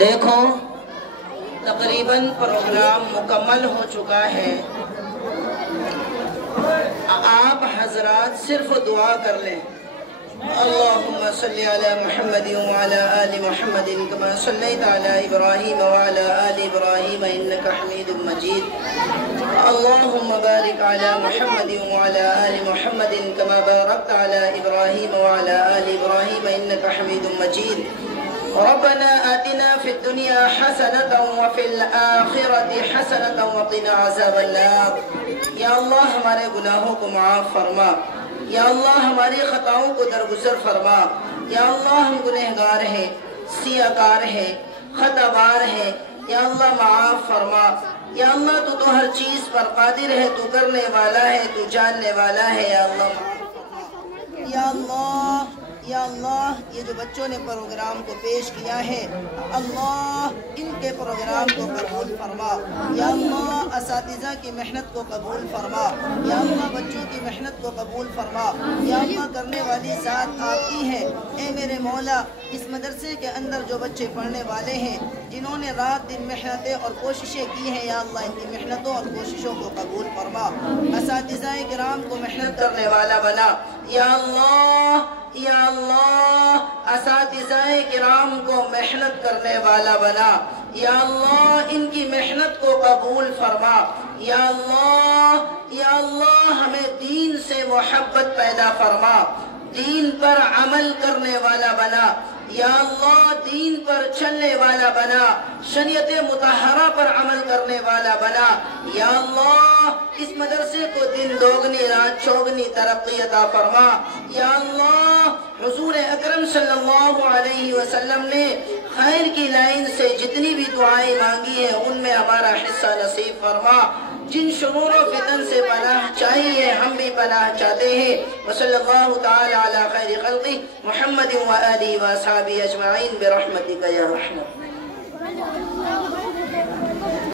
دیکھو تقریباً پروگرام مکمل ہو چکا ہے، آپ حضرات صرف دعا کر لیں۔ اللہم صلی علی محمد وعلی آل محمد کما صلیت علی ابراہیم وعلی آل ابراہیم انکا حمید مجید۔ اللہم بارک علی محمد وعلی آل محمد کما بارکت علی ابراہیم وعلی آل ابراہیم انکا حمید مجید۔ ربنا آتنا فی الدنیا حسنة وفی الآخرة حسنة وقنا عذاب النار۔ یا اللہ ہمارے گناہوں کو معاف فرما، یا اللہ ہماری خطاؤں کو درگزر فرما، یا اللہ ہم گنہگار ہیں، سیاکار ہیں، خطا بار ہیں، یا اللہ معاف فرما۔ یا اللہ تو ہر چیز پر قادر ہے، تو کرنے والا ہے، تو جاننے والا ہے، یا اللہ معاف فرما۔ یا اللہ یا اللہ یہ جو بچوں نے پروگرام کو پیش کیا ہے، اللہ ان کے پروگرام کو قبول فرما۔ یا اللہ اساتذہ کی محنت کو قبول فرما، یا اللہ بچوں کی محنت کو قبول فرما۔ یا اللہ کرنے والی ذات آپ کی ہے۔ اے میرے مولا، اس مدرسے کے اندر جو بچے پڑھنے والے ہیں، جنہوں نے رات دن محنتیں اور کوششیں کی ہیں، یا اللہ ان کی محنتوں اور کوششوں کو قبول فرما۔ اساتذہ کرام کو محنت کرنے والا بنا، یا اللہ یا اللہ اساتذہ کرام کو محنت کرنے والا بنا۔ یا اللہ ان کی محنت کو قبول فرما۔ یا اللہ ہمیں دین سے محبت پیدا فرما، دین پر عمل کرنے والا بنا۔ یا اللہ دین پر چلنے والا بنا، شریعت مطہرہ پر عمل کرنے والا بنا۔ یا اللہ اس مدرسے کو دن دوگنی رات چوگنی ترقی عطا فرما۔ یا اللہ حضور اکرم صلی اللہ علیہ وسلم نے خیر کی لائن سے جتنی بھی دعائیں مانگی ہیں ان میں ہمارا حصہ نصیب فرما۔ جن شرور و فتن سے پناہ چاہیے ہم بھی پناہ چاہتے ہیں۔ وصلی اللہ تعالی علی خیر خلقہ محمد و آلہ و اصحابہ اجمعین برحمتک یا رحمت۔